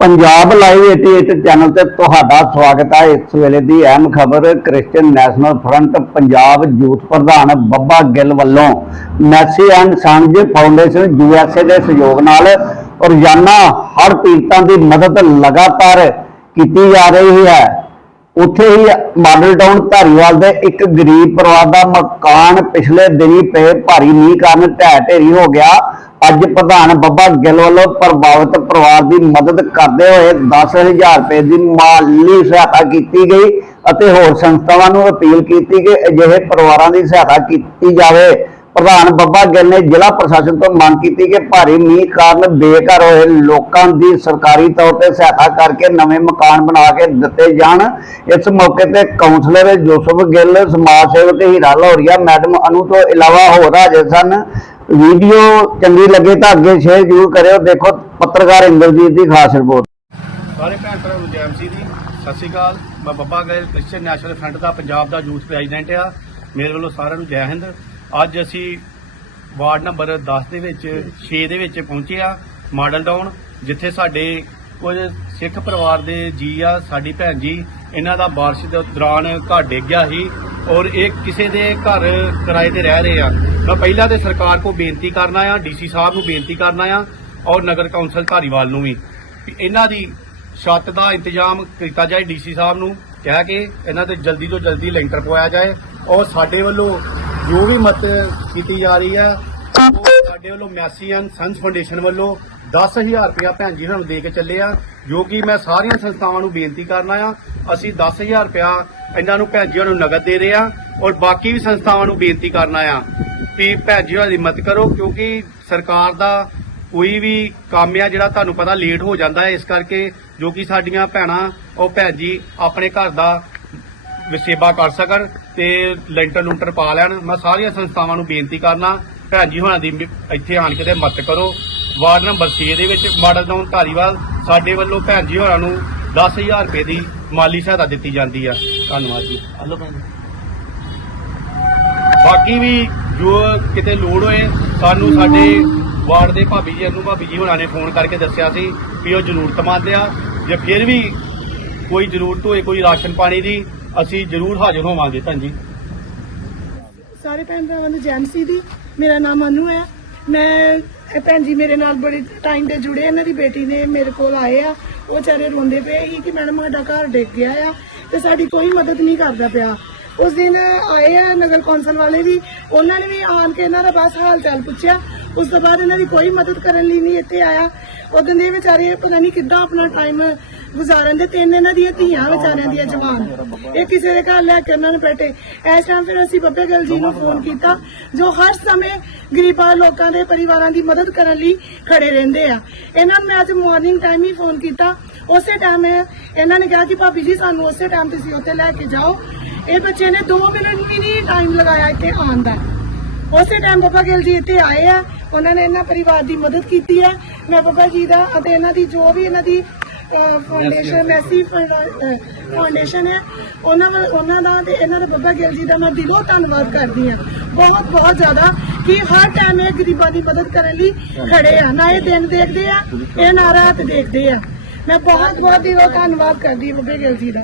Punjab live 88 channel ਤੇ ਤੁਹਾਡਾ ਸਵਾਗਤ ਹੈ। ਇਸ ਵੇਲੇ ਦੀ ਅਹਿਮ ਖਬਰ Christian National Front Punjab youth ਪ੍ਰਧਾਨ ਬੱਬਾ ਗਿੱਲ ਵੱਲੋਂ Massey and Sons Foundation USA ਦੇ ਸਹਿਯੋਗ ਨਾਲ ਰੋਜ਼ਾਨਾ ਹਰ ਪੀੜਤਾਂ ਦੀ ਮਦਦ ਲਗਾਤਾਰ ਕੀਤੀ ਜਾ ਰਹੀ ਹੈ। ਉੱਥੇ ਹੀ ਮਾਡਲ ਟਾਊਨ ਧਾਰੀਵਾਲ ਦੇ ਇੱਕ ਗਰੀਬ ਪਰਿਵਾਰ ਦਾ ਮਕਾਨ ਪਿਛਲੇ ਦਿਨੀ ਪਏ ਭਾਰੀ ਮੀਂਹ ਕਾਰਨ ਢਹਿ ਢੇਰੀ ਹੋ ਗਿਆ। ਅੱਜ ਪ੍ਰਧਾਨ ਬੱਬਾ ਗਿੱਲ ਵੱਲੋਂ ਪ੍ਰਭਾਵਿਤ ਪਰਿਵਾਰ ਦੀ ਮਦਦ ਕਰਦੇ ਹੋਏ 10000 ਰੁਪਏ ਦੀ ਮਾਲੀ ਸਹਾਇਤਾ ਕੀਤੀ ਗਈ ਅਤੇ ਹੋਰ ਸੰਸਥਾਵਾਂ ਨੂੰ ਅਪੀਲ ਕੀਤੀ ਕਿ ਅਜਿਹੇ ਪਰਿਵਾਰਾਂ ਦੀ ਸਹਾਇਤਾ ਕੀਤੀ ਜਾਵੇ। ਪ੍ਰਧਾਨ ਬੱਬਾ ਗਿੱਲ ਨੇ ਜ਼ਿਲ੍ਹਾ ਪ੍ਰਸ਼ਾਸਨ ਤੋਂ ਮੰਗ ਕੀਤੀ ਕਿ ਭਾਰੀ ਮੀਂਹ ਕਾਰਨ ਬੇਘਰ ਹੋਏ ਲੋਕਾਂ ਦੀ ਸਰਕਾਰੀ ਤੌਰ ਤੇ ਸਹਾਇਤਾ ਕਰਕੇ ਨਵੇਂ ਮਕਾਨ ਬਣਾ ਕੇ ਦਿੱਤੇ ਜਾਣ। ਇਸ ਮੌਕੇ ਤੇ ਕਾਉਂਸਲਰ ਜੋਸਫ ਗਿੱਲ, ਸਮਾਜ ਸੇਵਕ ਹੀਰਾ ਲੋਰੀਆ ਮੈਡਮ ਅਨੂ ਤੋਂ ਇਲਾਵਾ ਹੋਰ ਹਾਜ਼ਰ ਸਨ। ਵੀਡੀਓ ਚੰਗੀ ਲੱਗੇ ਤਾਂ ਅੱਗੇ ਸ਼ੇਅਰ ਜ਼ਰੂਰ ਕਰਿਓ। ਦੇਖੋ ਪੱਤਰਕਾਰ ਇੰਦਰਜੀਤ ਦੀ ਖਾਸ ਰਿਪੋਰਟ। ਸਾਰੇ ਭੈਣ ਭਰਾਵਾਂ ਨੂੰ ਜੈਮਸੀ ਦੀ ਸਤਿ ਸ਼੍ਰੀ ਅਕਾਲ। ਮੈਂ Babba Gill, Christian National Front ਦਾ ਪੰਜਾਬ ਦਾ ਯੂਥ ਪ੍ਰੈਜ਼ੀਡੈਂਟ ਆ। ਮੇਰੇ ਵੱਲੋਂ ਸਾਰਿਆਂ ਨੂੰ ਜੈ ਹਿੰਦ। ਅੱਜ ਅਸੀਂ ਵਾਰਡ ਨੰਬਰ 10 ਦੇ ਵਿੱਚ 6 ਦੇ ਵਿੱਚ ਪਹੁੰਚੇ ਆ, ਮਾਡਲ ਟਾਊਨ, ਜਿੱਥੇ ਸਾਡੇ ਕੁਝ ਸਿੱਖ ਪਰਿਵਾਰ ਦੇ ਜੀ ਆ, ਸਾਡੀ ਭੈਣ ਜੀ, ਇਹਨਾਂ ਦਾ ਬਾਰਿਸ਼ ਦੇ ਦੌਰਾਨ ਘਰ ਡਿੱਗ ਗਿਆ ਸੀ ਔਰ ਇਹ ਕਿਸੇ ਦੇ ਘਰ ਕਿਰਾਏ ਤੇ ਰਹਿ ਰਹੇ ਆ। ਮੈਂ ਪਹਿਲਾਂ ਤੇ ਸਰਕਾਰ ਕੋ ਬੇਨਤੀ ਕਰਨਾ ਆ ਡੀਸੀ ਸਾਹਿਬ ਨੂੰ ਬੇਨਤੀ ਕਰਨਾ ਆ ਔਰ ਨਗਰ ਕੌਂਸਲ ਧਾਰੀਵਾਲ ਨੂੰ ਵੀ। ਵੀ ਇਹਨਾਂ ਦੀ ਛੱਤ ਦਾ ਇੰਤਜ਼ਾਮ ਕੀਤਾ ਜਾਏ ਡੀਸੀ ਸਾਹਿਬ ਨੂੰ, ਕਹਿ ਕੇ ਇਹਨਾਂ ਤੇ ਜਲਦੀ ਤੋਂ ਜਲਦੀ ਲੈਂਟਰ ਪਵਾਇਆ ਜਾਏ ਔਰ ਸਾਡੇ ਵੱਲੋਂ ਜੋ ਵੀ ਮਦਦ ਕੀਤੀ ਜਾ ਰਹੀ ਹੈ, ਉਹ ਸਾਡੇ ਵੱਲੋਂ ਮੈਸੀਅਨ ਸੰਸ ਫਾਊਂਡੇਸ਼ਨ ਵੱਲੋਂ 10000 ਰੁਪਇਆ ਭੈਣ ਜੀ ਨੂੰ ਦੇ ਕੇ ਚੱਲੇ ਆ, ਜੋ ਕਿ ਮੈਂ ਸਾਰੀਆਂ ਸੰਸਥਾਵਾਂ ਨੂੰ ਬੇਨਤੀ ਕਰਨਾ ਆ ਅਸੀਂ 10000 ਰੁਪਇਆ ਇਹਨਾਂ ਨੂੰ ਭੈਣ ਜੀ ਨੂੰ ਨਗਦ ਦੇ ਰਹੇ ਆ ਔਰ ਬਾਕੀ ਵੀ ਸੰਸਥਾਵਾਂ ਨੂੰ ਬੇਨਤੀ ਕਰਨਾ ਆ ਵੀ ਭੈਣ ਜੀ ਹੋਰਾਂ ਦੀ ਮਦਦ ਕਰੋ, ਕਿਉਂਕਿ ਸਰਕਾਰ ਦਾ ਕੋਈ ਵੀ ਕੰਮ ਆ ਜਿਹੜਾ ਤੁਹਾਨੂੰ ਪਤਾ ਲੇਟ ਹੋ ਜਾਂਦਾ ਹੈ ਇਸ ਕਰਕੇ ਜੋ ਕਿ ਸਾਡੀਆਂ ਭੈਣਾਂ, ਉਹ ਭੈਣ ਜੀ ਆਪਣੇ ਘਰ ਦਾ ਵਿਸੇਬਾ ਕਰ ਸਕਣ। ਤੇ ਲੈਂਟਰ ਲੂੰਟਰ ਪਾ ਲੈਣ। ਮੈਂ ਸਾਰੀਆਂ ਸੰਸਥਾਵਾਂ ਨੂੰ ਬੇਨਤੀ ਕਰਨਾ ਭੈਣ ਜੀ ਹੋਣਾ ਦੀ ਇੱਥੇ ਆਣ ਕੇ ਤੇ ਮਦਦ ਕਰੋ। ਵਾਰਡ ਨੰਬਰ 6 ਦੇ ਵਿੱਚ ਮਾਡਲ ਟਾਊਨ ਧਾਰੀਵਾਲ ਸਾਡੇ ਵੱਲੋਂ ਭੈਣ ਜੀ ਹੋਰਾਂ ਨੂੰ 10000 ਰੁਪਏ ਦੀ ਮਾਲੀ ਸਹਾਇਤਾ ਦਿੱਤੀ ਜਾਂਦੀ ਆ। ਧੰਨਵਾਦ ਜੀ। ਹਲੋ ਭੈਣ ਬਾਕੀ ਵੀ ਜੋ ਕਿਤੇ ਲੋੜ ਹੋਏ ਸਾਨੂੰ ਸਾਡੇ ਵਾਰਡ ਦੇ ਭਾਬੀ ਜੀ ਅਨੂ ਭਾਬੀ ਜੀ ਹੋਣਾ ਨੇ ਫੋਨ ਕਰਕੇ ਦੱਸਿਆ ਸੀ ਵੀ ਉਹ ਜ਼ਰੂਰਤਮੰਦ ਆ। ਜੇ ਫਿਰ ਵੀ ਕੋਈ ਜ਼ਰੂਰਤ ਹੋਏ ਕੋਈ ਰਾਸ਼ਨ ਪਾਣੀ ਦੀ ਅਸੀਂ ਜ਼ਰੂਰ ਹਾਜ਼ਰ ਹੋਵਾਂਗੇ ਭੈਣ ਜੀ। ਸਾਰੇ ਭੈਣ ਭਰਾਵਾਂ ਨੂੰ ਜੈਮਸੀ ਦੀ, ਮੇਰਾ ਨਾਮ ਅਨੂ ਹੈ। ਮੈਂ, ਇਹ ਭੈਣ ਜੀ ਮੇਰੇ ਨਾਲ ਬੜੀ ਟਾਈਮ ਦੇ ਜੁੜੇ ਇਹਨਾਂ ਦੀ ਬੇਟੀ ਨੇ ਮੇਰੇ ਕੋਲ ਆਏ ਆ। ਉਹ ਵਿਚਾਰੇ ਰੋਂਦੇ ਪਏ ਸੀ ਕਿ ਮੈਡਮ ਸਾਡਾ ਘਰ ਡਿੱਗ ਗਿਆ ਆ ਤੇ ਸਾਡੀ ਕੋਈ ਮਦਦ ਨਹੀਂ ਕਰਦਾ ਪਿਆ। ਉਸ ਦਿਨ ਆਏ ਆ ਨਗਰ ਕੌਂਸਲ ਵਾਲੇ ਵੀ, ਉਹਨਾਂ ਨੇ ਵੀ ਆਣ ਕੇ ਇਹਨਾਂ ਦਾ ਬਸ ਹਾਲ ਚਾਲ ਪੁੱਛਿਆ। ਉਸ ਤੋਂ ਬਾਅਦ ਇਹਨਾਂ ਦੀ ਕੋਈ ਮਦਦ ਕਰਨ ਲਈ ਨਹੀਂ ਇੱਥੇ ਆਇਆ। ਉਦੋਂ ਦੇ ਵਿਚਾਰੇ ਪਤਾ ਨਹੀਂ ਕਿੱਦਾਂ ਆਪਣਾ ਟਾਈਮ ਗੁਜ਼ਾਰਨ ਦੇ ਤਿੰਨ ਇਹਨਾਂ ਦੀਆਂ ਧੀਆਂ, ਵਿਚਾਰਿਆਂ ਦੀਆਂ ਜਵਾਨ। ਇਹ ਕਿਸੇ ਦੇ ਘਰ ਲੈ ਕੇ ਉਹਨਾਂ ਨੂੰ ਬੈਠੇ ਇਸ ਟਾਈਮ ਫਿਰ ਅਸੀਂ ਬੱਬੇ ਗਿੱਲ ਜੀ ਨੂੰ ਫੋਨ ਕੀਤਾ, ਜੋ ਹਰ ਸਮੇਂ ਗਰੀਬਾਂ, ਲੋਕਾਂ ਦੇ ਪਰਿਵਾਰਾਂ ਦੀ ਮਦਦ ਕਰਨ ਲਈ ਖੜੇ ਰਹਿੰਦੇ ਆ। ਇਹਨਾਂ ਨੂੰ ਮੈਂ ਅੱਜ ਮਾਰਨਿੰਗ ਟਾਈਮ ਹੀ ਫੋਨ ਕੀਤਾ। ਉਸੇ ਟਾਈਮ ਇਹਨਾਂ ਨੇ ਕਿਹਾ ਕਿ ਭਾਬੀ ਜੀ, ਸਾਨੂੰ ਉਸੇ ਟਾਈਮ ਤੁਸੀਂ ਉੱਥੇ ਲੈ ਕੇ ਜਾਓ। ਇਹ ਬੱਚੇ ਨੇ 2 ਮਿੰਟ ਵੀ ਨਹੀਂ ਟਾਈਮ ਲਗਾਇਆ ਇੱਥੇ ਆਉਣ ਦਾ। ਉਸੇ ਟਾਈਮ ਬੱਬਾ ਗਿੱਲ ਜੀ ਇੱਥੇ ਆਏ ਆ। ਉਹਨਾਂ ਨੇ ਇਹਨਾਂ ਪਰਿਵਾਰ ਦੀ ਮਦਦ ਕੀਤੀ ਹੈ ਮੈਂ ਬੱਬਾ ਜੀ ਦਾ ਅਤੇ ਇਹਨਾਂ ਦੀ, ਜੋ ਵੀ ਇਹਨਾਂ ਦੀ ਫਾਊਂਡੇਸ਼ਨ ਮੈਸੀ ਫਾਊਂਡੇਸ਼ਨ ਹੈ। ਉਹਨਾਂ ਵੱਲ- ਉਹਨਾਂ ਦਾ ਤੇ ਇਹਨਾਂ ਦੇ ਬੱਬਾ ਗਿੱਲ ਜੀ ਦਾ ਮੈਂ ਦਿਲੋਂ ਧੰਨਵਾਦ ਕਰਦੀ ਹਾਂ। ਬਹੁਤ ਬਹੁਤ ਜ਼ਿਆਦਾ ਕਿ ਹਰ ਟਾਈਮ ਇਹ ਗਰੀਬਾਂ ਦੀ ਮਦਦ ਕਰਨ ਲਈ ਖੜੇ ਆ। ਨਾ ਇਹ ਦਿਨ ਦੇਖਦੇ ਆ ਇਹ ਨਾ ਰਾਤ ਦੇਖਦੇ ਆ। ਮੈਂ ਬਹੁਤ ਬਹੁਤ ਦਿਲੋਂ ਧੰਨਵਾਦ ਕਰਦੀ ਹਾਂ ਬੱਬੇ ਗਿੱਲ ਜੀ ਦਾ।